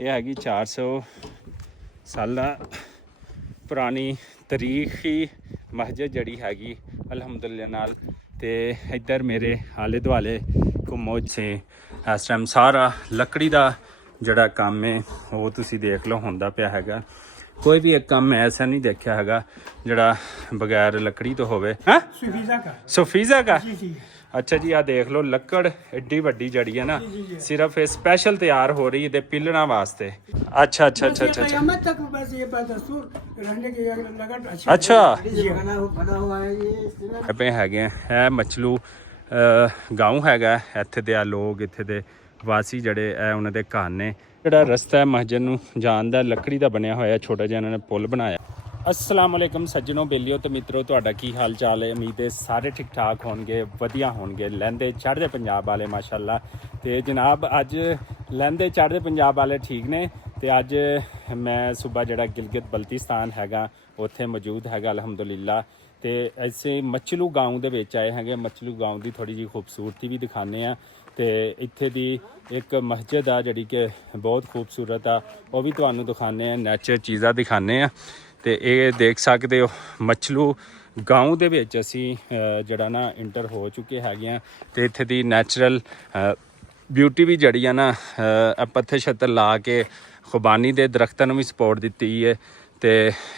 ਇਹ ਹੈਗੀ 400 ਸਾਲਾਂ ਪੁਰਾਣੀ ਤਾਰੀਖੀ ਮਸਜਿਦ ਜਿਹੜੀ ਹੈਗੀ ਅਲਹਮਦੁਲਿਲਾ ਨਾਲ। ਤੇ ਇੱਧਰ ਮੇਰੇ ਆਲੇ ਦੁਆਲੇ ਘੁੰਮੋ ਸੇ ਇਸ ਟਾਈਮ ਸਾਰਾ ਲੱਕੜੀ ਦਾ ਜਿਹੜਾ ਕੰਮ ਹੈ ਉਹ ਤੁਸੀਂ ਦੇਖ ਲਓ ਹੁੰਦਾ ਪਿਆ ਹੈਗਾ। ਕੋਈ ਵੀ ਇੱਕ ਕੰਮ ਐਸਾ ਨਹੀਂ ਦੇਖਿਆ ਹੈਗਾ ਜਿਹੜਾ ਬਗੈਰ ਲੱਕੜੀ ਤੋਂ ਹੋਵੇ। ਹਾਂ ਸੋਫੀਜ਼ਾ ਕਾ अच्छा जी, आ देख लो लकड़ एड्डी वड्डी जड़ी है ना, सिर्फ स्पेशल तैयार हो रही है पिलना वास्ते। अच्छा अच्छा अच्छा अच्छा अच्छा है मछलू गाँव हैगा। इत्थे दे लोग इत्थे दे वासी जड़े उन्हां दे घर ने। ਜਿਹੜਾ ਰਸਤਾ ਹੈ ਮਸਜਿਦ ਨੂੰ ਜਾਣ ਦਾ ਲੱਕੜੀ ਦਾ ਬਣਿਆ ਹੋਇਆ ਛੋਟਾ ਜਿਹਾ ਇਹਨਾਂ ਨੇ ਪੁਲ ਬਣਾਇਆ। अस्सलाम वालेकुम सज्जनों बेलियो तो मित्रों, तुहाडा की हाल चाल है? उम्मीद है सारे ठीक ठाक होणगे, वधिया होणगे, लहंदे चढ़दे पंजाब वाले माशाअल्लाह। तो जनाब अज लहंदे चढ़दे पंजाब वाले ठीक ने। तो अज मैं सुबह जड़ा गिलगित बल्तिस्तान हैगा उत्थे मौजूद हैगा अल्हम्दुलिल्लाह। तो ऐसे मछलू गाँव दे विच आए हैगे। मछलू गाँव की थोड़ी जी खूबसूरती भी दिखाने आ। तो इत्थे दी एक मस्जिद आ जिहड़ी कि बहुत खूबसूरत आ, वो भी तुहानूं दिखाने, नेचर चीज़ां दिखाने आ। तो ये देख सकते हो मछलू गाँव दे विच असी जड़ा ना इंटर हो चुके हैगे। तो इत्थे दी नैचुरल ब्यूटी भी जड़ी है ना, पत्थर शत्तर ला के खुबानी दे दरख्तां नूं भी सपोर्ट दित्ती है। तो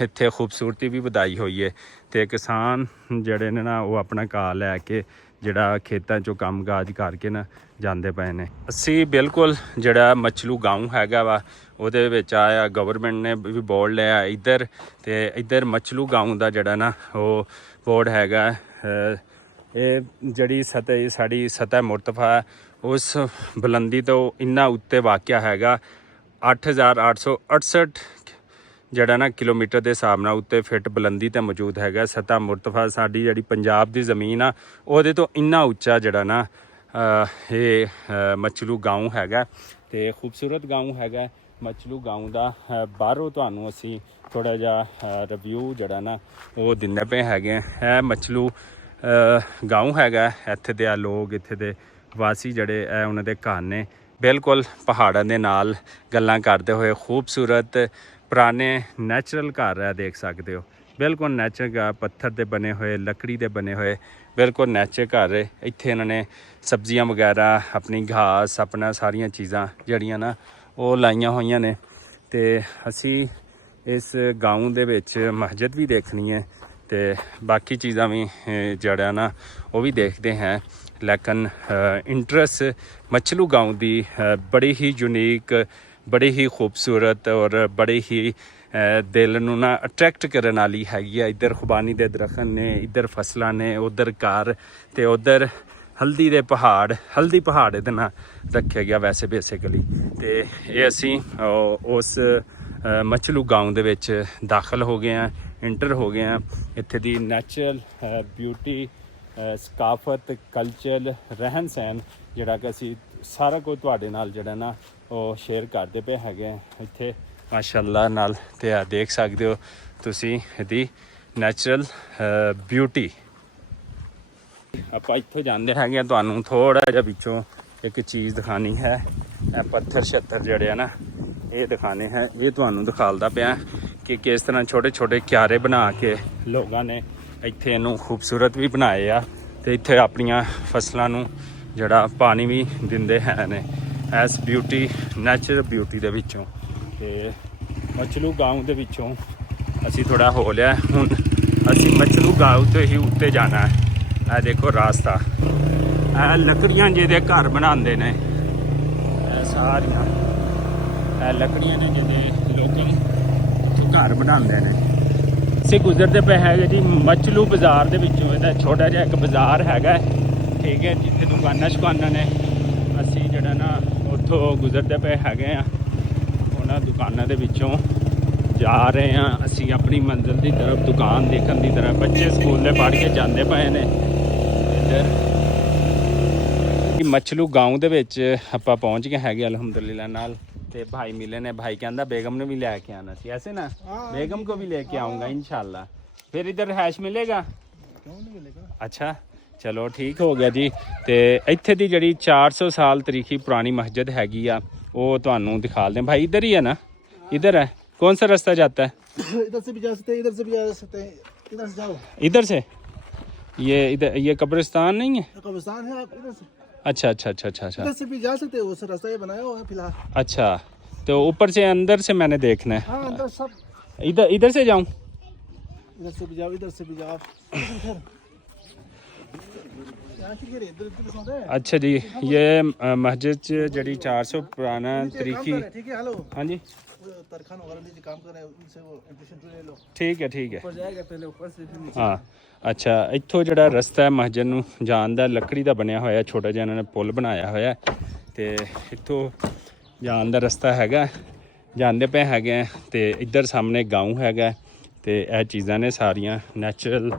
इत्थे खूबसूरती भी वधाई हुई है। तो किसान जड़े ने ना वो अपना घाह लैके जड़ा खेतों चों काम काज करके ना जाते पे ने। असी बिल्कुल जड़ा मछलू गाँव हैगा वा ਉਹਦੇ ਵਿੱਚ ਆਇਆ ਗਵਰਨਮੈਂਟ ਨੇ ਵੀ ਬੋਰਡ ਲਿਆ ਇੱਧਰ। ਤੇ ਇੱਧਰ ਮਛਲੂ ਗਾਉਂ ਦਾ ਜਿਹੜਾ ਨਾ ਉਹ ਬੋਰਡ ਹੈਗਾ। ਇਹ ਜਿਹੜੀ ਸਤਹ ਸਾਡੀ ਸਤਹ ਮੁਰਤਫਾ ਉਸ ਬੁਲੰਦੀ ਤੋਂ ਇੰਨਾ ਉੱਤੇ ਵਾਕਿਆ ਹੈਗਾ 8868 ਜਿਹੜਾ ਨਾ ਕਿਲੋਮੀਟਰ ਦੇ ਹਿਸਾਬ ਨਾਲ ਉੱਤੇ ਫਿਟ ਬੁਲੰਦੀ ਤੇ ਮੌਜੂਦ ਹੈਗਾ। ਸਤਹ ਮੁਰਤਫਾ ਸਾਡੀ ਜਿਹੜੀ ਪੰਜਾਬ ਦੀ ਜ਼ਮੀਨ ਆ ਉਹਦੇ ਤੋਂ ਇੰਨਾ ਉੱਚਾ ਜਿਹੜਾ ਨਾ ਇਹ ਮਛਲੂ ਗਾਉਂ ਹੈਗਾ। ਤੇ ਖੂਬਸੂਰਤ ਗਾਉਂ ਹੈਗਾ मछलू गाँव का। बाहरों तुहानूं असी थोड़ा जिहा रिव्यू जड़ा ना वो दिंदे पे हैगे। है मछलू गाँव हैगा। इत्थे दे लोग इत्थे दे वासी जड़े उन्हां दे घर ने बिल्कुल पहाड़ां दे नाल गल्लां करदे होए खूबसूरत पुराने नैचुरल घर है। देख सकते हो बिल्कुल नैचुरल घर, पत्थर दे बने हुए, लकड़ी दे बने हुए बिल्कुल नैचुरल घर है। इत्थे इन्हां ने सब्जियां वगैरह अपनी घास अपना सारियां चीज़ां जड़ियां ना ਉਹ ਲਾਈਆਂ ਹੋਈਆਂ ਨੇ। ਤੇ ਅਸੀਂ ਇਸ ਗਾਉਂ ਦੇ ਵਿੱਚ ਮਸਜਿਦ ਵੀ ਦੇਖਣੀ ਹੈ ਤੇ ਬਾਕੀ ਚੀਜ਼ਾਂ ਵੀ ਜਿਹੜਾ ਨਾ ਉਹ ਵੀ ਦੇਖਦੇ ਹਾਂ। ਲੇਕਿਨ ਇੰਟਰਸਟ ਮਛਲੂ ਗਾਉਂ ਦੀ ਬੜੀ ਹੀ ਯੂਨੀਕ, ਬੜੀ ਹੀ ਖੂਬਸੂਰਤ ਔਰ ਬੜੀ ਹੀ ਦਿਲ ਨੂੰ ਨਾ ਅਟਰੈਕਟ ਕਰਨ ਵਾਲੀ ਹੈਗੀ ਆ। ਇੱਧਰ ਖੁਬਾਨੀ ਦੇ ਦਰਖਤ ਨੇ, ਇੱਧਰ ਫਸਲਾਂ ਨੇ, ਉੱਧਰ ਘਰ ਤੇ ਉੱਧਰ हल्दी दे पहाड़, हल्दी पहाड़ ਇਹਦੇ ਨਾਲ ਰੱਖਿਆ ਗਿਆ ਵੈਸੇ ਬੇਸਿਕਲੀ। ਤੇ ਇਹ ਅਸੀਂ ਉਸ ਮਛਲੂ ਗਾਉਂ ਦੇ ਵਿੱਚ ਦਾਖਲ ਹੋ ਗਏ ਆ, ਇੰਟਰ ਹੋ ਗਏ ਆ। ਇੱਥੇ ਦੀ ਨੈਚੁਰਲ ਬਿਊਟੀ, ਸਕਾਫਤ, ਕਲਚਰ, ਰਹਿਣ ਸਹਿਣ ਜਿਹੜਾ ਕਿ ਅਸੀਂ ਸਾਰਾ ਕੁਝ ਤੁਹਾਡੇ ਨਾਲ ਜਿਹੜਾ ਨਾ ਉਹ ਸ਼ੇਅਰ ਕਰਦੇ ਪਏ ਹੈਗੇ ਇੱਥੇ ਮਾਸ਼ਾਅੱਲਾ ਨਾਲ। ਤੇ ਆ ਦੇਖ ਸਕਦੇ ਹੋ ਤੁਸੀਂ ਇਹਦੀ ਨੈਚੁਰਲ ਬਿਊਟੀ। ਆਪਾਂ ਇੱਥੋਂ ਜਾਂਦੇ ਹੈਗੇ ਆ, ਤੁਹਾਨੂੰ ਥੋੜਾ ਜਿਹਾ ਵਿੱਚੋਂ ਇੱਕ ਚੀਜ਼ ਦਿਖਾਣੀ ਹੈ। ਇਹ ਪੱਥਰ ਛੱਤਰ ਜਿਹੜੇ ਆ ਨਾ ਇਹ ਦਿਖਾਣੇ ਹੈ। ਇਹ ਤੁਹਾਨੂੰ ਦਿਖਾਲਦਾ ਪਿਆ ਕਿ ਕਿਸ ਤਰ੍ਹਾਂ ਛੋਟੇ ਛੋਟੇ ਕਿਆਰੇ ਬਣਾ ਕੇ ਲੋਕਾਂ ਨੇ ਇੱਥੇ ਇਹਨੂੰ ਖੂਬਸੂਰਤ ਵੀ ਬਣਾਏ ਆ। ਤੇ ਇੱਥੇ ਆਪਣੀਆਂ ਫਸਲਾਂ ਨੂੰ ਜਿਹੜਾ ਪਾਣੀ ਵੀ ਦਿੰਦੇ ਹੈ ਨੇ ਇਸ ਬਿਊਟੀ, ਨੈਚੁਰਲ ਬਿਊਟੀ ਦੇ ਵਿੱਚੋਂ। ਤੇ ਮਛਲੂ ਗਾਉਂ ਦੇ ਵਿੱਚੋਂ ਅਸੀਂ ਥੋੜਾ ਹੋ ਲਿਆ। ਹੁਣ ਅਸੀਂ ਮਛਲੂ ਗਾਉਂ ਤੋਂ ਹੀ ਉੱਤੇ ਜਾਣਾ ਹੈ। ਇਹ ਦੇਖੋ ਰਾਸਤਾ, ਇਹ ਲੱਕੜੀਆਂ ਜਿਹਦੇ ਘਰ ਬਣਾਉਂਦੇ ਨੇ, ਇਹ ਸਾਰੀਆਂ ਇਹ ਲੱਕੜੀਆਂ ਨੇ ਜਿਹਦੇ ਲੋਕ ਘਰ ਬਣਾਉਂਦੇ ਨੇ। ਅਸੀਂ ਗੁਜ਼ਰਦੇ ਪਏ ਹੈਗੇ ਜੀ ਮਛਲੂ ਬਾਜ਼ਾਰ ਦੇ ਵਿੱਚੋਂ। ਇਹਦਾ ਛੋਟਾ ਜਿਹਾ ਇੱਕ ਬਾਜ਼ਾਰ ਹੈਗਾ, ਠੀਕ ਹੈ, ਜਿੱਥੇ ਦੁਕਾਨਾਂ ਨੇ। ਅਸੀਂ ਜਿਹੜਾ ਨਾ ਉੱਥੋਂ ਗੁਜ਼ਰਦੇ ਪਏ ਹੈਗੇ ਆ, ਉਹਨਾਂ ਦੁਕਾਨਾਂ ਦੇ ਵਿੱਚੋਂ ਜਾ ਰਹੇ ਹਾਂ ਅਸੀਂ ਆਪਣੀ ਮੰਜ਼ਿਲ ਦੀ ਤਰਫ, ਦੁਕਾਨ ਦੇਖਣ ਦੀ ਤਰਫ। ਬੱਚੇ ਸਕੂਲੇ ਪੜ੍ਹ ਕੇ ਜਾਂਦੇ ਪਏ ਨੇ। ਮਛਲੂ ਗਾਉਂ ਦੇ ਵਿੱਚ ਆਪਾਂ ਪਹੁੰਚ ਗਏ ਹੈਗੇ ਅਲਹਮਦੁਲਿਲਾ ਨਾਲ। ਤੇ ਭਾਈ ਮਿਲੇ ਨੇ, ਭਾਈ ਕਹਿੰਦਾ बेगम ने भी लेके आना सी। ऐसे ना बेगम को भी लेके आऊँगा इंशाल्लाह। फिर इधर रहायश मिलेगा? क्यों नहीं मिलेगा। अच्छा चलो ठीक हो गया जी। तो इत्थे दी जड़ी 400 साल तरीखी पुरानी मस्जिद हैगी आ, वो तुहानू दिखा दें। भाई इधर ही है ना? इधर है। कौन सा रास्ता जाता है? इधर से भी जा सकते हैं, इधर से भी जा सकते हैं, इधर से जाओ। इधर से? ये इधर ये कब्रिस्तान नहीं है? कब्रिस्तान है, आप इधर से अच्छा अच्छा अच्छा अच्छा अच्छा इधर से भी जा सकते हो, उस रास्ता ये बनाया हुआ है फिलहाल। अच्छा, तो ऊपर से अंदर से मैंने देखना है। हाँ अंदर सब, इधर इधर से जाऊं? इधर से भी जाओ, इधर से भी जाओ। यहाँ की घेरे, इधर इधर सौंदे हैं। अच्छा जी, ये मस्जिद जड़ी 400 पुराना तरीकी। ठीक है, हेलो। हाँ जी, तरखान वगैरह नीचे काम कर रहे हैं, उनसे वो एप्लीकेशन ले लो। ठीक है ठीक है। ऊपर जाएगा पहले, ऊपर से फिर नीचे। हाँ ਅੱਛਾ, ਇੱਥੋਂ ਜਿਹੜਾ ਰਸਤਾ ਹੈ ਮਸਜਿਦ ਨੂੰ ਜਾਣ ਦਾ ਲੱਕੜੀ ਦਾ ਬਣਿਆ ਹੋਇਆ, ਛੋਟਾ ਜਿਹਾ ਇਹਨਾਂ ਨੇ ਪੁਲ ਬਣਾਇਆ ਹੋਇਆ ਤੇ ਇੱਥੋਂ ਜਾਣ ਦਾ ਰਸਤਾ ਹੈਗਾ, ਜਾਂਦੇ ਪਏ ਹੈਗੇ ਆ। ਤੇ ਇੱਧਰ ਸਾਹਮਣੇ ਗਾਉਂ ਹੈਗਾ ਤੇ ਇਹ ਚੀਜ਼ਾਂ ਨੇ ਸਾਰੀਆਂ ਨੈਚੁਰਲ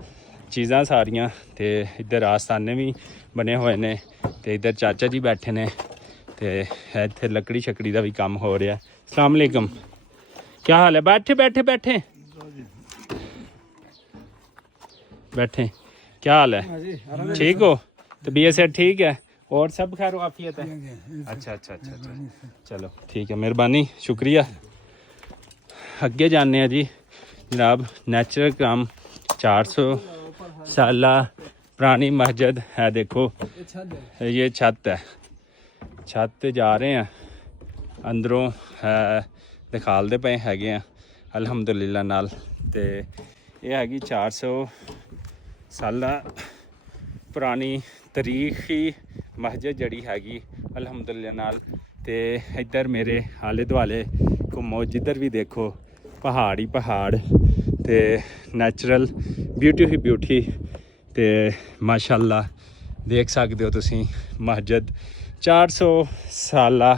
ਚੀਜ਼ਾਂ ਸਾਰੀਆਂ। ਤੇ ਇੱਧਰ ਆਸਤਾਨੇ ਵੀ ਬਣੇ ਹੋਏ ਨੇ ਤੇ ਇੱਧਰ ਚਾਚਾ ਜੀ ਬੈਠੇ ਨੇ ਤੇ ਇੱਥੇ ਲੱਕੜੀ ਛਕੜੀ ਦਾ ਵੀ ਕੰਮ ਹੋ ਰਿਹਾ। अस्सलाम वालेकुम, क्या हाल है? बैठे बैठे बैठे बैठे, क्या हाल है? ठीक हो? तबीयत से ठीक है? और सब खैर वाफियत है? अच्छा अच्छा अच्छा अच्छा, चलो ठीक है, मेहरबानी, शुक्रिया। अगे जाने हैं जी जनाब। नेचुरल काम 400 साला पुरानी मस्जिद है। देखो ये छत है, छत जा रहे हैं अंदरों दिखालते पे हैगे हैं अलहमदुलिल्लाह नाल। ते ये हैगी 400 साला पुरानी तरीखी मस्जिद जड़ी हैगी अलहमदुलिल्लाह नाल। ते इधर मेरे आले दुआले घूमो, जिधर भी देखो पहाड़ ही पहाड़ ते नैचुरल ब्यूटी ही ब्यूटी। ते माशाअल्लाह देख सकते हो तुसी मस्जिद 400 साला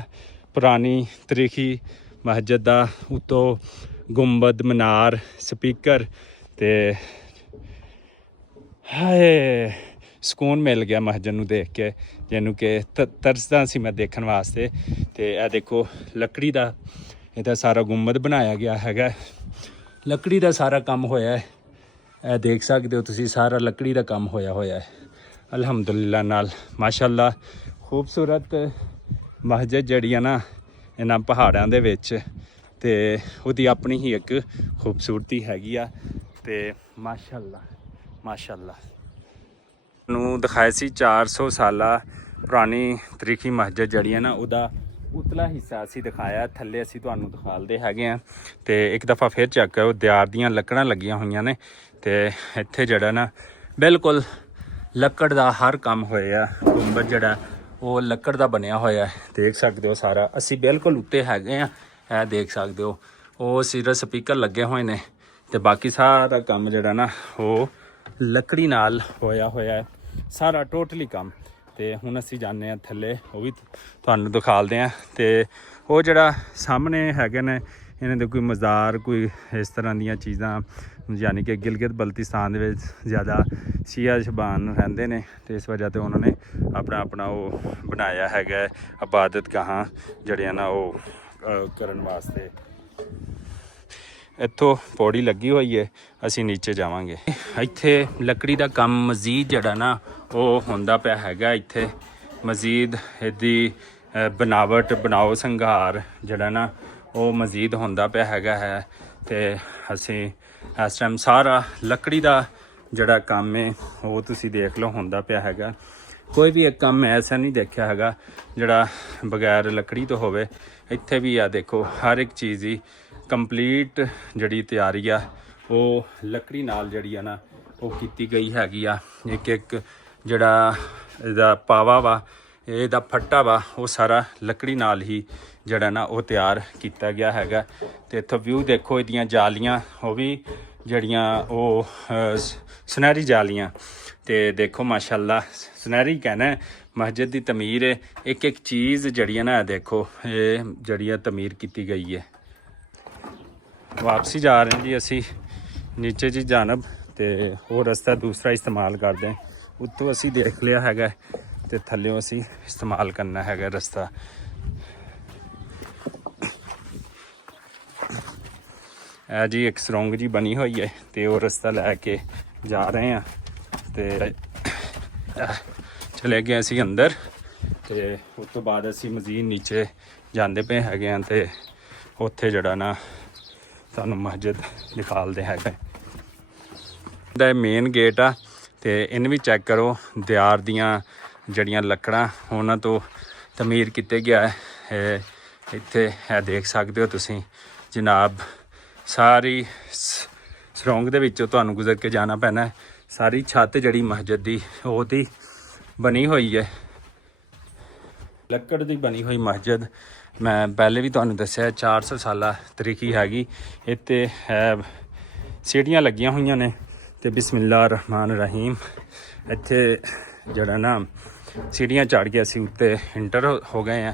पुरानी तरीखी मस्जिद दा उतों गुंबद मीनार स्पीकर ते हाय ਸਕੂਨ ਮਿਲ ਗਿਆ ਮਸਜਿਦ ਨੂੰ ਦੇਖ ਕੇ, ਜਿਹਨੂੰ ਕਿ ਤਰਸਦਾ ਸੀ ਮੈਂ ਦੇਖਣ ਵਾਸਤੇ। ਤੇ ਇਹ ਦੇਖੋ ਲੱਕੜੀ ਦਾ ਇਹਦਾ ਸਾਰਾ ਗੁੰਬਦ ਬਣਾਇਆ ਗਿਆ ਹੈਗਾ, ਲੱਕੜੀ ਦਾ ਸਾਰਾ ਕੰਮ ਹੋਇਆ ਹੈ। ਇਹ ਦੇਖ ਸਕਦੇ ਹੋ ਤੁਸੀਂ, ਸਾਰਾ ਲੱਕੜੀ ਦਾ ਕੰਮ ਹੋਇਆ ਹੋਇਆ ਹੈ ਅਲਹਮਦੁਲਿਲਾ ਨਾਲ। ਮਾਸ਼ਾਅੱਲਾ ਖੂਬਸੂਰਤ ਮਸਜਿਦ ਜਿਹੜੀ ਆ ਨਾ ਇਹਨਾਂ ਪਹਾੜਾਂ ਦੇ ਵਿੱਚ, ਤੇ ਉਹਦੀ ਆਪਣੀ ਹੀ ਇੱਕ ਖੂਬਸੂਰਤੀ ਹੈਗੀ ਆ। ਤੇ ਮਾਸ਼ਾਅੱਲਾ ਮਾਸ਼ਾਅੱਲਾ ਨੂੰ ਦਿਖਾਇਆ ਸੀ 400 ਸਾਲਾ ਪੁਰਾਣੀ ਤਰੀਖੀ ਮਸਜਿਦ ਜਿਹੜੀ ਹੈ ਨਾ, ਉਹਦਾ ਉਤਲਾ ਹਿੱਸਾ ਅਸੀਂ ਦਿਖਾਇਆ। ਥੱਲੇ ਅਸੀਂ ਤੁਹਾਨੂੰ ਦਿਖਾਲਦੇ ਹੈਗੇ ਆ। ਤੇ ਇੱਕ ਦਫਾ ਫਿਰ ਚੈੱਕ ਕਰੋ, ਦਿਆਰ ਦੀਆਂ ਲੱਕੜਾਂ ਲੱਗੀਆਂ ਹੋਈਆਂ ਨੇ ਤੇ ਇੱਥੇ ਜਿਹੜਾ ਨਾ ਬਿਲਕੁਲ ਲੱਕੜ ਦਾ ਹਰ ਕੰਮ ਹੋਇਆ। ਗੁੰਬਦ ਜਿਹੜਾ ਉਹ ਲੱਕੜ ਦਾ ਬਣਿਆ ਹੋਇਆ, ਦੇਖ ਸਕਦੇ ਹੋ ਸਾਰਾ। ਅਸੀਂ ਬਿਲਕੁਲ ਉੱਤੇ ਹੈਗੇ ਆ, ਇਹ ਦੇਖ ਸਕਦੇ ਹੋ। ਉਹ ਸਿਰਫ ਸਪੀਕਰ ਲੱਗੇ ਹੋਏ ਨੇ ਤੇ ਬਾਕੀ ਸਾਰਾ ਕੰਮ ਜਿਹੜਾ ਨਾ ਉਹ ਲੱਕੜੀ ਨਾਲ ਹੋਇਆ ਹੋਇਆ ਸਾਰਾ ਟੋਟਲੀ ਕੰਮ। ਤੇ ਹੁਣ ਅਸੀਂ ਜਾਂਦੇ ਹਾਂ ਥੱਲੇ, ਉਹ ਵੀ ਤੁਹਾਨੂੰ ਦਿਖਾਲਦੇ ਹਾਂ। ਤੇ ਉਹ ਜਿਹੜਾ ਸਾਹਮਣੇ ਹੈਗੇ ਨੇ ਇਹਨਾਂ ਦੇ ਕੋਈ ਮਜ਼ਾਰ, ਕੋਈ ਇਸ ਤਰ੍ਹਾਂ ਦੀਆਂ ਚੀਜ਼ਾਂ, ਯਾਨੀ ਕਿ ਗਿਲਗਿਤ ਬਲਤਿਸਤਾਨ ਦੇ ਵਿੱਚ ਜ਼ਿਆਦਾ ਸ਼ੀਆ ਸ਼ਬਾਨ ਰਹਿੰਦੇ ਨੇ ਤੇ ਇਸ ਵਜ੍ਹਾ 'ਤੇ ਉਹਨਾਂ ਨੇ ਆਪਣਾ ਉਹ ਬਣਾਇਆ ਹੈਗਾ ਇਬਾਦਤ ਗਾਹਾਂ ਜਿਹੜੀਆਂ ਨਾ ਉਹ ਕਰਨ ਵਾਸਤੇ। ਇੱਥੋਂ ਪੌੜੀ ਲੱਗੀ ਹੋਈ ਹੈ, ਅਸੀਂ ਨੀਚੇ ਜਾਵਾਂਗੇ। ਇੱਥੇ ਲੱਕੜੀ ਦਾ ਕੰਮ ਮਜ਼ੀਦ ਜਿਹੜਾ ਨਾ ਉਹ ਹੁੰਦਾ ਪਿਆ ਹੈਗਾ। ਇੱਥੇ ਮਜ਼ੀਦ ਇਹਦੀ ਬਣਾਵਟ ਬਣਾਓ ਸੰਘਾਰ ਜਿਹੜਾ ਨਾ ਉਹ ਮਜ਼ੀਦ ਹੁੰਦਾ ਪਿਆ ਹੈਗਾ ਹੈ। ਤੇ ਅਸੀਂ ਇਸ ਟਾਈਮ ਸਾਰਾ ਲੱਕੜੀ ਦਾ ਜਿਹੜਾ ਕੰਮ ਹੈ ਉਹ ਤੁਸੀਂ ਦੇਖ ਲਓ ਹੁੰਦਾ ਪਿਆ ਹੈਗਾ। ਕੋਈ ਵੀ ਇੱਕ ਕੰਮ ਐਸਾ ਨਹੀਂ ਦੇਖਿਆ ਹੈਗਾ ਜਿਹੜਾ ਬਗੈਰ ਲੱਕੜੀ ਤੋਂ ਹੋਵੇ। ਇੱਥੇ ਵੀ ਆ ਦੇਖੋ, ਹਰ ਇੱਕ ਚੀਜ਼ ਹੀ ਕੰਪਲੀਟ ਜਿਹੜੀ ਤਿਆਰੀ ਆ ਉਹ ਲੱਕੜੀ ਨਾਲ ਜਿਹੜੀ ਆ ਨਾ ਉਹ ਕੀਤੀ ਗਈ ਹੈਗੀ ਆ। ਇੱਕ ਇੱਕ ਜਿਹੜਾ ਇਹਦਾ ਪਾਵਾ ਵਾ, ਇਹਦਾ ਫੱਟਾ ਵਾ, ਉਹ ਸਾਰਾ ਲੱਕੜੀ ਨਾਲ ਹੀ ਜਿਹੜਾ ਨਾ ਉਹ ਤਿਆਰ ਕੀਤਾ ਗਿਆ ਹੈਗਾ। ਤੇ ਇੱਥੋਂ ਵਿਊ ਦੇਖੋ, ਇਹਦੀਆਂ ਜਾਲੀਆਂ ਉਹ ਵੀ ਜਿਹੜੀਆਂ ਉਹ ਸੁਨਹਿਰੀ ਜਾਲੀਆਂ। ਤੇ ਦੇਖੋ ਮਾਸ਼ਾਅੱਲਾ ਸੁਨਹਿਰੀ ਕਹਿਣਾ ਮਸਜਿਦ ਦੀ ਤਮੀਰ ਹੈ। ਇੱਕ ਇੱਕ ਚੀਜ਼ ਜਿਹੜੀ ਹੈ ਨਾ ਦੇਖੋ, ਇਹ ਜਿਹੜੀ ਆ ਤਮੀਰ ਕੀਤੀ ਗਈ ਹੈ। ਵਾਪਸੀ ਜਾ ਰਹੇ ਜੀ ਅਸੀਂ ਨੀਚੇ ਜੀ ਜਾਨਬ, ਤੇ ਉਹ ਰਸਤਾ ਦੂਸਰਾ ਇਸਤੇਮਾਲ ਕਰਦੇ ਹਾਂ। ਉੱਤੋਂ ਅਸੀਂ ਦੇਖ ਲਿਆ ਹੈਗਾ ਤੇ ਥੱਲਿਓਂ ਅਸੀਂ ਇਸਤੇਮਾਲ ਕਰਨਾ ਹੈਗਾ ਰਸਤਾ। ਇਹ ਜੀ ਇੱਕ ਸੁਰੰਗ ਜੀ ਬਣੀ ਹੋਈ ਹੈ ਤੇ ਉਹ ਰਸਤਾ ਲੈ ਕੇ ਜਾ ਰਹੇ ਹਾਂ। ਤੇ ਚਲੇ ਗਏ ਅਸੀਂ ਅੰਦਰ ਤੇ ਉਸ ਤੋਂ ਬਾਅਦ ਅਸੀਂ ਮਜ਼ੀਦ ਨੀਚੇ ਜਾਂਦੇ ਪਏ ਹੈਗੇ ਆ ਤੇ ਉੱਥੇ ਜਿਹੜਾ ਨਾ ਤੁਹਾਨੂੰ ਮਸਜਿਦ ਦਿਖਾਲਦੇ ਹੈਗਾ ਦਾ ਮੇਨ ਗੇਟ ਆ ਤੇ ਇਹਨੂੰ ਵੀ ਚੈੱਕ ਕਰੋ ਦਿਆਰ ਦੀਆਂ ਜਿਹੜੀਆਂ ਲੱਕੜਾਂ ਉਹਨਾਂ ਤੋਂ ਤਮੀਰ ਕੀਤੇ ਗਿਆ ਹੈ ਇੱਥੇ ਇਹ ਦੇਖ ਸਕਦੇ ਹੋ ਤੁਸੀਂ ਜਨਾਬ ਸਾਰੀ ਸੁਰੰਗ ਦੇ ਵਿੱਚੋਂ ਤੁਹਾਨੂੰ ਗੁਜ਼ਰ ਕੇ ਜਾਣਾ ਪੈਣਾ ਸਾਰੀ ਛੱਤ ਜਿਹੜੀ ਮਸਜਿਦ ਦੀ ਉਹ ਦੀ ਬਣੀ ਹੋਈ ਹੈ ਲੱਕੜ ਦੀ ਬਣੀ ਹੋਈ ਮਸਜਿਦ ਮੈਂ ਪਹਿਲੇ ਵੀ ਤੁਹਾਨੂੰ ਦੱਸਿਆ 400 ਸਾਲਾ ਤਰੀਕੀ ਹੈਗੀ ਇੱਥੇ ਸੀੜੀਆਂ ਲੱਗੀਆਂ ਹੋਈਆਂ ਨੇ ਤੇ ਬਿਸਮਿਲ੍ਲਾ ਰਹਿਮਾਨ ਰਹੀਮ ਇੱਥੇ ਜਿਹੜਾ ਨਾ ਸੀੜੀਆਂ ਚੜ੍ਹ ਕੇ ਅਸੀਂ ਉੱਤੇ ਇੰਟਰ ਹੋ ਗਏ ਆ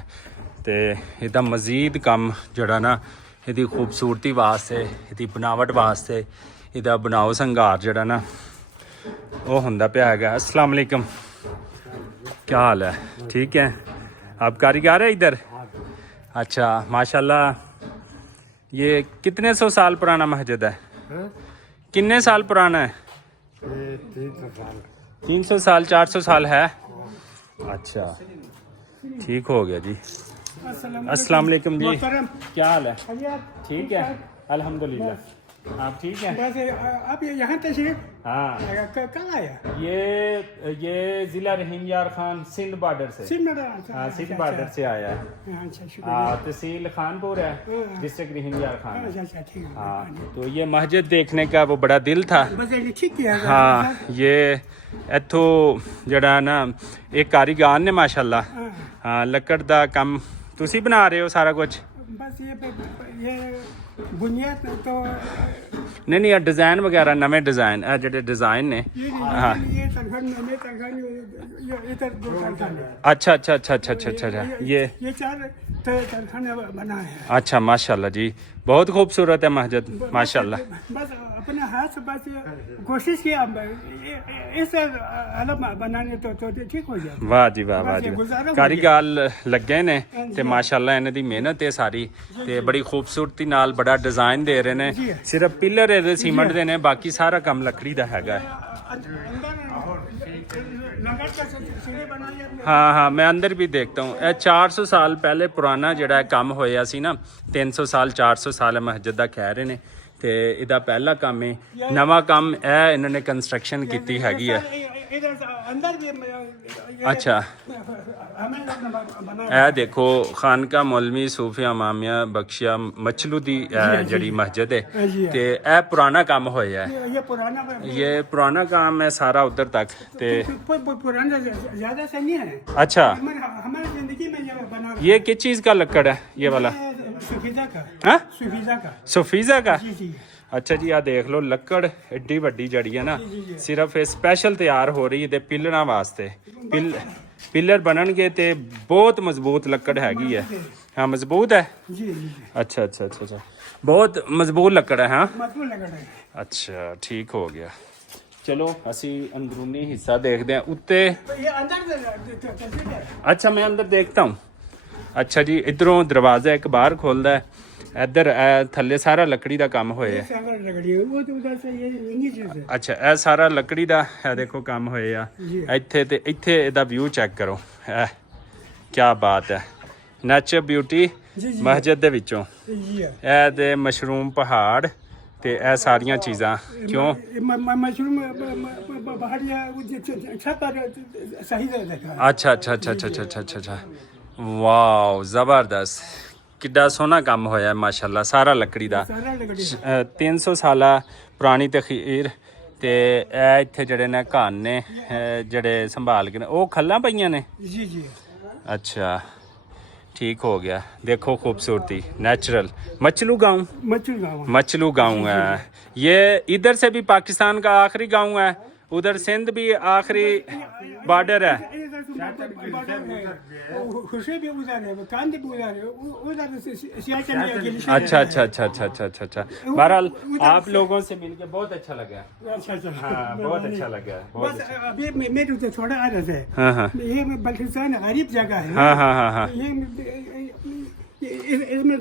ਤੇ ਇਹਦਾ ਮਜ਼ੀਦ ਕੰਮ ਜਿਹੜਾ ਨਾ ਇਹਦੀ ਖੂਬਸੂਰਤੀ ਵਾਸਤੇ ਇਹਦੀ ਬਣਾਵਟ ਵਾਸਤੇ ਇਹਦਾ ਬਣਾਓ ਸੰਘਾਰ ਜਿਹੜਾ ਨਾ ਉਹ ਹੁੰਦਾ ਪਿਆ ਹੈਗਾ अस्सलाम वालेकुम क्या हाल है ठीक है आप कारीगर है इधर अच्छा माशाल्लाह ये कितने सौ साल पुराना मस्जिद है कितने साल पुराना है 300 साल 400 साल है अच्छा ठीक हो गया जी अस्सलाम वालेकुम जी क्या हाल है ठीक है अल्हम्दुलिल्लाह आप ठीक है बस आप यहाँ तशरीफ हाँ कहाँ आया ये जिला रहीम यार खान सिंध बॉर्डर से सिंध हाँ सिंध बॉर्डर से आया है अच्छा शुक्रिया तहसील खानपुर है डिस्ट्रिक्ट रहीम यार खान अच्छा ठीक है हाँ तो ये मस्जिद देखने का वो बड़ा दिल था बस ठीक किया हाँ ये इथों जड़ा ना एक कारीगर ने माशाल्लाह हाँ लकड़ दा काम तुसी बना रहे हो सारा कुछ बस ये बुनियाद तो नहीं डिजाइन वगैरह नवे डिजाइन जेडे डिजाइन ने हाँ ये तलखन में तलखन ये इधर दो तलखन है अच्छा अच्छा अच्छा अच्छा अच्छा अच्छा ये चार तलखन बना है अच्छा माशाल्लाह जी बहुत खूबसूरत है मस्जिद माशाल्लाह बस अपने हाथ से बस कोशिश किया इस अलग बनाने तो ठीक हो जाए वाह जी वाह वाह जी कारीगर ਲੱਗੇ ਨੇ ਤੇ ਮਾਸ਼ਾਅੱਲਾ ਇਹਨਾਂ ਦੀ ਮਿਹਨਤ ਹੈ ਸਾਰੀ ਤੇ ਬੜੀ ਖੂਬਸੂਰਤੀ ਨਾਲ ਬੜਾ ਡਿਜ਼ਾਈਨ ਦੇ ਰਹੇ ਨੇ ਸਿਰਫ ਪਿਲਰ ਇਹਦੇ ਸੀਮੈਂਟ ਦੇ ਨੇ ਬਾਕੀ ਸਾਰਾ ਕੰਮ ਲੱਕੜੀ ਦਾ ਹੈਗਾ हाँ हाँ मैं अंदर भी देखता हूँ 400 साल पहले पुराना ਜਿਹੜਾ ਕੰਮ ਹੋਇਆ ਸੀ ਨਾ 300 साल 400 साल ਮਸਜਿਦ ਦਾ ਕਹਿ ਰਹੇ ਨੇ ਤੇ ਇਹਦਾ ਪਹਿਲਾ ਕੰਮ ਹੈ ਨਵਾਂ ਕੰਮ ਇਹ ਇਹਨਾਂ ਨੇ ਕੰਸਟਰਕਸ਼ਨ ਕੀਤੀ ਹੈਗੀ ਹੈ अच्छा ਇਹ ਦੇਖੋ ਖਾਨਕਾ ਮੌਲਵੀ ਸੂਫੀਆ ਮਾਮੀਆ ਬਖਸ਼ੀਆ ਮਚਲੂ ਦੀ ਜਿਹੜੀ ਮਸਜਿਦ ਹੈ ਤੇ ਇਹ ਪੁਰਾਣਾ ਕੰਮ ਹੋਇਆ ਹੈ ये पुराना काम है सारा उधर तक ते पुराना ज्यादा से नहीं है अच्छा हमारी जिंदगी में ये बना ये किस चीज का लकड़ है ये वाला सुफीजा का हाँ सुफीजा का सोफीजा का जी जी अच्छा जी आ देख लो लकड़ एड्डी वड्डी जड़ी है ना सिर्फ ये स्पेशल तैयार हो रही है ते पिलरां वास्ते पिलर बननगे ते बहुत मजबूत लकड़ हैगी है हाँ मजबूत है जी जी अच्छा अच्छा अच्छा अच्छा बहुत मजबूत लकड़ है हाँ मजबूत लग रहा है अच्छा ठीक हो गया चलो ਅਸੀਂ अंदरूनी हिस्सा देखते हैं उत्ते ये अंदर अच्छा मैं अंदर देखता हूँ अच्छा जी इधरों दरवाजा एक बाहर खोलता है इधर थल्ले सारा लकड़ी का काम होया वो तो उधर से ये नीचे से अच्छा ਇਹ ਸਾਰਾ ਲੱਕੜੀ ਦਾ ਹੈ ਦੇਖੋ ਕੰਮ ਹੋਏ ਆ ਇੱਥੇ ਤੇ ਇੱਥੇ ਇਹਦਾ ਵਿਊ ਚੈੱਕ ਕਰੋ ਕੀ ਬਾਤ ਹੈ ਨੈਚਰ ਬਿਊਟੀ ਮਸਜਿਦ ਦੇ ਵਿੱਚੋਂ जी ਇਹ ਦੇ ਮਸ਼ਰੂਮ ਪਹਾੜ ਤੇ ਇਹ ਸਾਰੀਆਂ ਚੀਜ਼ਾਂ ਕਿਉਂ मशरूम बाहर या छत पर सही से देखा अच्छा अच्छा अच्छा अच्छा अच्छा अच्छा अच्छा वाओ ਜ਼ਬਰਦਸਤ ਕਿੱਡਾ ਸੋਹਣਾ ਕੰਮ ਹੋਇਆ ਮਾਸ਼ਾਅੱਲਾ ਸਾਰਾ ਲੱਕੜੀ ਦਾ सारा लकड़ी 300 ਸਾਲਾ ਪੁਰਾਣੀ ਤਖੀਰ ਤੇ ਇਹ ਇੱਥੇ ਜਿਹੜੇ ਨੇ ਘਾਨ ਨੇ ਜਿਹੜੇ ਸੰਭਾਲ ਕੇ ਉਹ ਖੱਲਾਂ ਪਈਆਂ ਨੇ जी जी अच्छा ठीक हो गया देखो खूबसूरती नेचुरल मचलू गांव मच्छर गाँव मचलू गांव है ये इधर से भी पाकिस्तान का आखिरी गांव है उधर सिंध भी आखिरी बॉर्डर है खुशी भी उधर है कांद भी उधर है उधर सियाचिन में अकेले अच्छा अच्छा अच्छा अच्छा अच्छा अच्छा अच्छा बहरहाल आप लोगों से मिलके बहुत अच्छा लगा अच्छा अच्छा हाँ बहुत अच्छा लगा बहुत बस अभी मेरे तो थोड़ा आ रहा है हाँ हाँ ये बल्किस्तान गरीब जगह है हाँ हाँ हाँ हाँ ये इसमें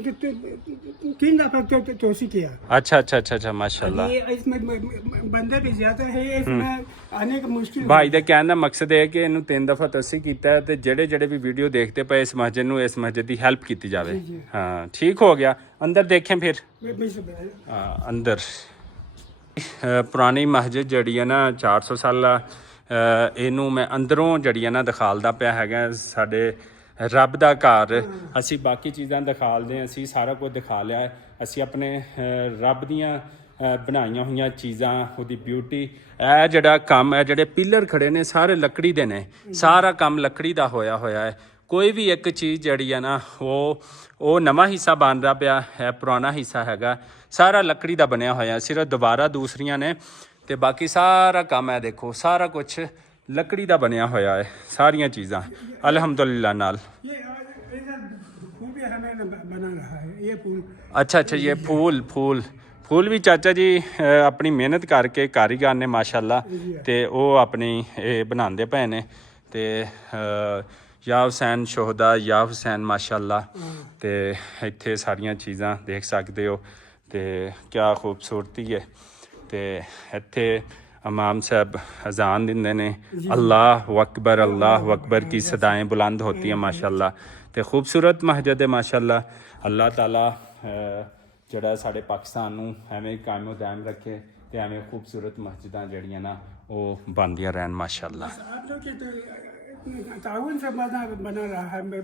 3 दफा तोसी किया। अच्छा अच्छा अच्छा अच्छा माशाल्लाह। ये इसमें बंदे भी ज्यादा है, इसमें आने का मुश्किल। ਭਾਈ ਦਾ ਕਹਿਣ ਦਾ ਮਕਸਦ ਇਹ ਹੈ ਕਿ ਇਹਨੂੰ 3 ਦਫਾ ਤਸੀ ਕੀਤਾ ਹੈ ਤੇ ਜਿਹੜੇ ਵੀ ਵੀਡੀਓ ਦੇਖਦੇ ਪਏ ਇਸ ਮਸਜਿਦ ਨੂੰ, ਇਸ ਮਸਜਿਦ ਦੀ ਹੈਲਪ ਕੀਤੀ ਜਾਵੇ। ਹਾਂ ਠੀਕ ਹੋ ਗਿਆ। ਅੰਦਰ ਦੇਖੇं ਫਿਰ। ਹਾਂ ਅੰਦਰ ਪੁਰਾਣੀ ਮਸਜਿਦ ਜਿਹੜੀ ਹੈ ਨਾ 400 ਸਾਲਾ, ਇਹਨੂੰ ਮੈਂ ਅੰਦਰੋਂ ਜਿਹੜੀ ਹੈ ਨਾ ਦਿਖਾਲਦਾ ਪਿਆ ਹੈਗਾ। ਸਾਡੇ ਰੱਬ ਦਾ ਘਰ, ਅਸੀਂ ਬਾਕੀ ਚੀਜ਼ਾਂ ਦਿਖਾਲਦੇ ਹਾਂ, ਅਸੀਂ ਸਾਰਾ ਕੁਝ ਦਿਖਾ ਲਿਆ ਹੈ। ਅਸੀਂ ਆਪਣੇ ਰੱਬ ਦੀਆਂ ਬਣਾਈਆਂ ਹੋਈਆਂ ਚੀਜ਼ਾਂ, ਉਹਦੀ ਬਿਊਟੀ, ਇਹ ਜਿਹੜਾ ਕੰਮ ਹੈ, ਜਿਹੜੇ ਪਿੱਲਰ ਖੜੇ ਨੇ ਸਾਰੇ ਲੱਕੜੀ ਦੇ ਨੇ, ਸਾਰਾ ਕੰਮ ਲੱਕੜੀ ਦਾ ਹੋਇਆ ਹੈ। ਕੋਈ ਵੀ ਇੱਕ ਚੀਜ਼ ਜਿਹੜੀ ਹੈ ਨਾ ਉਹ ਨਵਾਂ ਹਿੱਸਾ ਬਣ ਰਿਹਾ ਪਿਆ ਹੈ, ਪੁਰਾਣਾ ਹਿੱਸਾ ਹੈਗਾ, ਸਾਰਾ ਲੱਕੜੀ ਦਾ ਬਣਿਆ ਹੋਇਆ। ਸਿਰਫ ਦੁਬਾਰਾ ਦੂਸਰੀਆਂ ਨੇ ਤੇ ਬਾਕੀ ਸਾਰਾ ਕੰਮ ਹੈ ਦੇਖੋ, ਸਾਰਾ ਕੁਝ ਲੱਕੜੀ ਦਾ ਬਣਿਆ ਹੋਇਆ ਹੈ, ਸਾਰੀਆਂ ਚੀਜ਼ਾਂ ਅਲਹਮਦੁਲਿਲਾ ਨਾਲ। अच्छा अच्छा ये फूल भी चाचा जी अपनी मेहनत करके कारीगर ने माशाल्लाह ते ਉਹ ਆਪਣੀ ਇਹ ਬਣਾਉਂਦੇ ਪਏ ਨੇ ਤੇ ਯਾ ਹੁਸੈਨ ਸ਼ੋਹਦਾ, ਯਾ ਹੁਸੈਨ ਮਾਸ਼ਾਅੱਲਾ। ਤੇ ਇੱਥੇ ਸਾਰੀਆਂ ਚੀਜ਼ਾਂ ਦੇਖ ਸਕਦੇ ਹੋ ਤੇ ਕਿਆ ਖੂਬਸੂਰਤੀ ਹੈ। ਤੇ ਇੱਥੇ इमाम साहब अजान दिंदे ने, अल्लाह अकबर की सदाएं बुलंद होती हैं माशाल्लाह। ਤੇ ਖੂਬਸੂਰਤ ਮਸਜਿਦ ਹੈ ਮਾਸ਼ਾਅੱਲਾਹ। ਅੱਲਾਹ ਤਾਲਾ ਜਿਹੜਾ ਸਾਡੇ ਪਾਕਿਸਤਾਨ ਨੂੰ ਐਵੇਂ ਕਾਇਮ ਦਾਇਮ ਰੱਖੇ ਤੇ ਐਵੇਂ ਖੂਬਸੂਰਤ ਮਸਜਿਦਾਂ ਜਿਹੜੀਆਂ ਨਾ ਉਹ ਬਣਦੀਆਂ ਰਹਿਣ ਮਾਸ਼ਾਅੱਲਾਹ।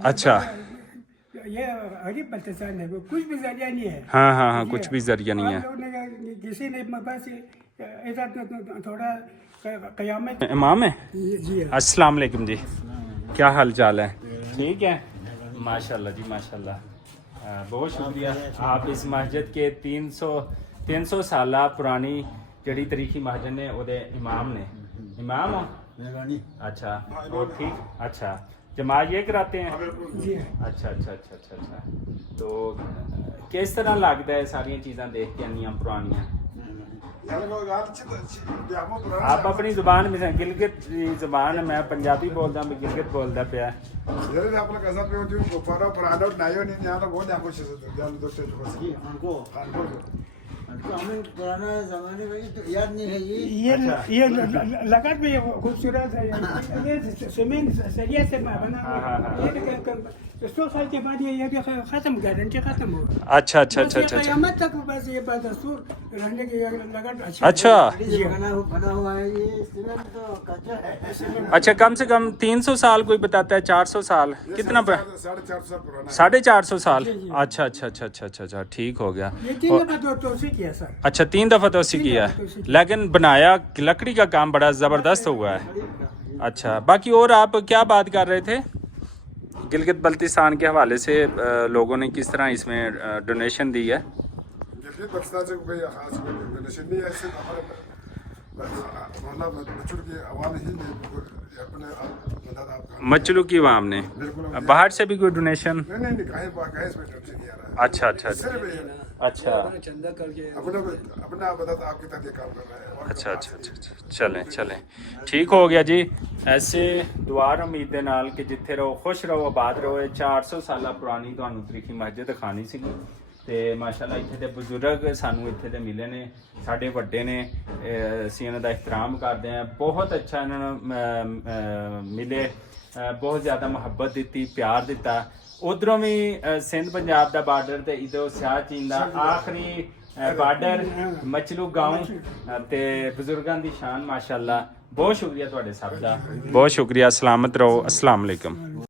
अच्छा ये गरीब बल्तिस्तान है, कुछ भी जरिया नहीं है। हाँ कुछ भी जरिया नहीं है। किसी ने बस इधर थोड़ा क़यामत। इमाम है जी। अस्सलाम वालेकुम जी, क्या हाल चाल है? ठीक है माशाल्लाह जी माशाल्लाह। बहुत शुक्रिया। आप इस मस्जिद के 300 साल पुरानी जड़ी तरीकी मस्जिद ने ओदे इमाम ने। इमाम हो? अच्छा और ठीक। अच्छा जमात ये कराते हैं? जी। अच्छा। तो किस तरह लगता है सारी चीज़ां देख के अन्नियां पुरानियां? आप अपनी जुबान में गिलगित जुबान, मैं पंजाबी बोलता, मैं गिलगित बोलता पिया। पुराना जमाने में तो याद नहीं है ये लगत भी खूबसूरत है। ये स्विमिंग सरिया से बना। 100 साल के बाद ये भी खत्म, गारंटी खत्म हो। अच्छा क़यामत तक बस ये दस्तूर रहने की लगत। अच्छा बना हुआ है ये सीमेंट तो कच्चा है। अच्छा कम से कम 300 साल कोई बताता है, 400 साल कितना? 450 साल। अच्छा ठीक हो गया। ये 3 दफा तोसी किया सर। अच्छा 3 दफा तो उसी किया है, लेकिन बनाया लकड़ी का काम बड़ा जबरदस्त हुआ है। अच्छा बाकी और आप क्या बात कर रहे थे? गिलगित बल्तिस्तान के हवाले से लोगों ने किस तरह इसमें डोनेशन दी है? गिलगित बल्तिस्तान से कोई खास डोनेशन नहीं है, सिर्फ हमारे मचलू की आवाम ने, बाहर से भी कोई डोनेशन? नहीं अच्छा चंदा करके अपना मदद आपके तक काम कर रहा है। अच्छा चलें ठीक हो गया जी। ऐसे दुआ उम्मीद ਦੇ ਨਾਲ ਕਿ ਜਿੱਥੇ ਰਹੋ ਖੁਸ਼ ਰਹੋ ਆਬਾਦ ਰਹੋ। 400 ਸਾਲਾ ਪੁਰਾਣੀ ਤੁਹਾਨੂੰ ਤਰੀਖੀ ਮਸਜਿਦ ਦਿਖਾਣੀ ਸੀਗੀ ਤੇ ਮਾਸ਼ਾਅੱਲਾ ਇੱਥੇ ਦੇ ਬਜ਼ੁਰਗ ਸਾਨੂੰ ਇੱਥੇ ਦੇ ਮਿਲੇ ਨੇ, ਸਾਡੇ ਵੱਡੇ ਨੇ, ਅਸੀਂ ਇਹਨਾਂ ਦਾ ਇhtਰਾਮ ਕਰਦੇ ਹਾਂ। ਬਹੁਤ ਅੱਛਾ ਇਹਨਾਂ ਨੂੰ ਮਿਲੇ, ਬਹੁਤ ਜ਼ਿਆਦਾ ਮੁਹੱਬਤ ਦਿੱਤੀ, ਪਿਆਰ ਦਿੱਤਾ। ਉਧਰੋਂ ਵੀ ਸਿੰਧ ਪੰਜਾਬ ਦਾ ਬਾਰਡਰ ਤੇ ਇਧਰੋਂ ਸਿਆਚੀਨ ਦਾ ਆਖਰੀ ਬਾਰਡਰ ਮਚਲੂ گاؤں ਤੇ ਬਜ਼ੁਰਗਾਂ ਦੀ ਸ਼ਾਨ ਮਾਸ਼ਾਅੱਲਾ। ਬਹੁਤ ਸ਼ੁਕਰੀਆ ਤੁਹਾਡੇ ਸਭ ਦਾ, ਬਹੁਤ ਸ਼ੁਕਰੀਆ। ਸਲਾਮਤ ਰਹੋ। अस्सलाम वालेकुम।